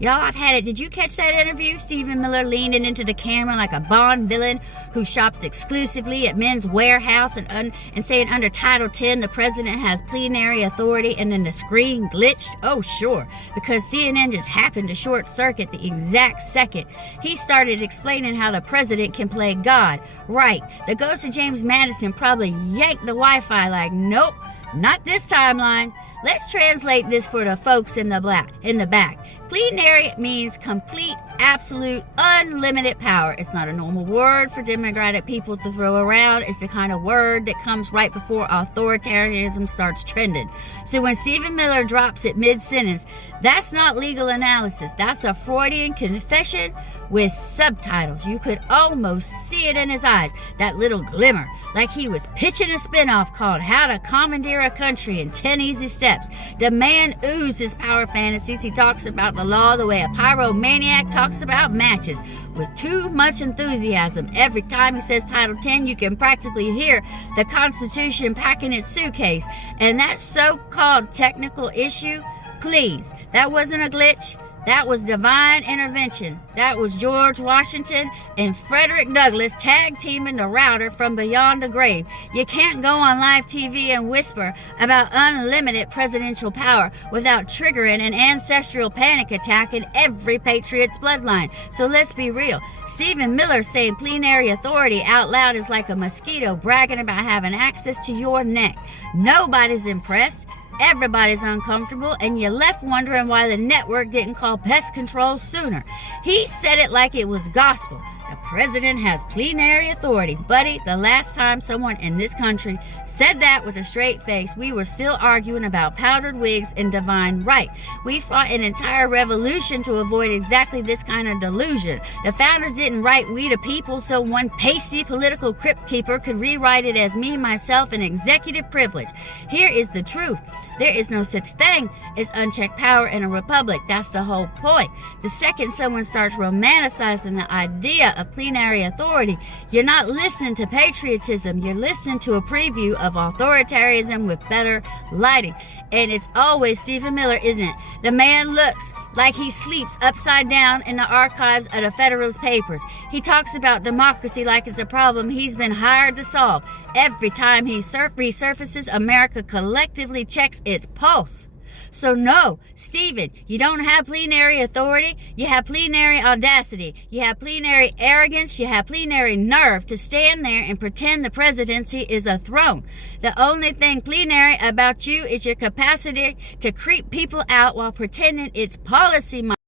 Y'all, I've had it. Did you catch that interview? Stephen Miller leaning into the camera like a Bond villain who shops exclusively at Men's Warehouse and saying under Title 10 the president has plenary authority, and then the screen glitched. Oh, sure, because CNN just happened to short circuit the exact second he started explaining how the president can play God. Right, the ghost of James Madison probably yanked the Wi-Fi like, nope, not this timeline. Let's translate this for the folks in the back. Plenary means complete, absolute, unlimited power. It's not a normal word for Democratic people to throw around. It's the kind of word that comes right before authoritarianism starts trending. So when Stephen Miller drops it mid-sentence, that's not legal analysis. That's a Freudian confession with subtitles. You could almost see it in his eyes, that little glimmer, like he was pitching a spinoff called How to Commandeer a Country in 10 Easy Steps. The man oozes power fantasies. He talks about the law the way a pyromaniac talks about matches, with too much enthusiasm. Every time he says Title 10, you can practically hear the Constitution packing its suitcase. And that so-called technical issue, please, that wasn't a glitch. That was divine intervention. That was George Washington and Frederick Douglass tag teaming the router from beyond the grave. You can't go on live TV and whisper about unlimited presidential power without triggering an ancestral panic attack in every patriot's bloodline. So let's be real. Stephen Miller saying plenary authority out loud is like a mosquito bragging about having access to your neck. Nobody's impressed. Everybody's uncomfortable, and you're left wondering why the network didn't call pest control sooner. He said it like it was gospel. The president has plenary authority. Buddy, the last time someone in this country said that with a straight face, we were still arguing about powdered wigs and divine right. We fought an entire revolution to avoid exactly this kind of delusion. The founders didn't write "we the people" so one pasty political crypt keeper could rewrite it as "me, myself, and executive privilege." Here is the truth. There is no such thing as unchecked power in a republic. That's the whole point. The second someone starts romanticizing the idea of plenary authority, you're not listening to patriotism. You're listening to a preview of authoritarianism with better lighting. And it's always Stephen Miller, isn't it? The man looks like he sleeps upside down in the archives of the Federalist Papers. He talks about democracy like it's a problem he's been hired to solve. Every time he resurfaces, America collectively checks its pulse. So no, Stephen, you don't have plenary authority. You have plenary audacity. You have plenary arrogance. You have plenary nerve to stand there and pretend the presidency is a throne. The only thing plenary about you is your capacity to creep people out while pretending it's policy.